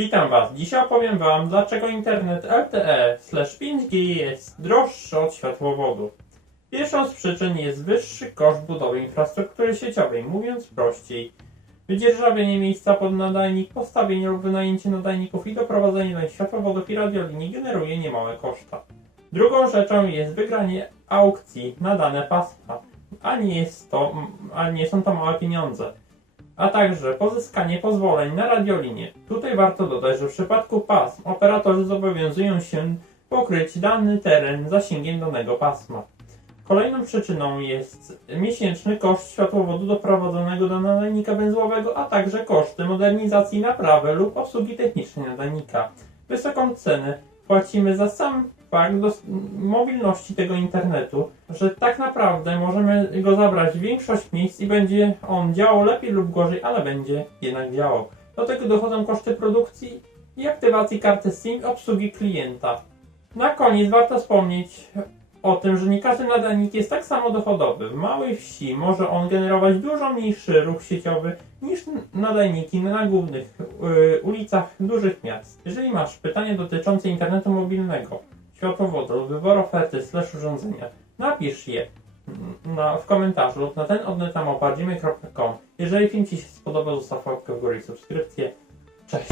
Witam Was. Dzisiaj opowiem Wam, dlaczego internet LTE 5G jest droższy od światłowodu. Pierwszą z przyczyn jest wyższy koszt budowy infrastruktury sieciowej. Mówiąc prościej, wydzierżawienie miejsca pod nadajnik, postawienie lub wynajęcie nadajników i doprowadzenie do światłowodów i radiolinii generuje niemałe koszta. Drugą rzeczą jest wygranie aukcji na dane pasma, a nie, jest to, a nie są to małe pieniądze a także pozyskanie pozwoleń na radiolinię. Tutaj warto dodać, że w przypadku pasm operatorzy zobowiązują się pokryć dany teren zasięgiem danego pasma. Kolejną przyczyną jest miesięczny koszt światłowodu doprowadzonego do nadajnika węzłowego, a także koszty modernizacji, naprawy lub obsługi technicznej nadajnika. Wysoką cenę płacimy za sam fakt dos- mobilności tego internetu, że tak naprawdę możemy go zabrać w większość miejsc i będzie on działał lepiej lub gorzej, ale będzie jednak działał. Do tego dochodzą koszty produkcji i aktywacji karty SIM obsługi klienta. Na koniec warto wspomnieć o tym, że nie każdy nadajnik jest tak samo dochodowy. W małej wsi może on generować dużo mniejszy ruch sieciowy niż nadajniki na głównych y, ulicach dużych miast. Jeżeli masz pytanie dotyczące internetu mobilnego, światłowodu lub wyboru oferty slash urządzenia, napisz je na, w komentarzu lub na ten odnetamopadzimy.com. Jeżeli film Ci się spodobał, zostaw łapkę w górę i subskrypcję. Cześć!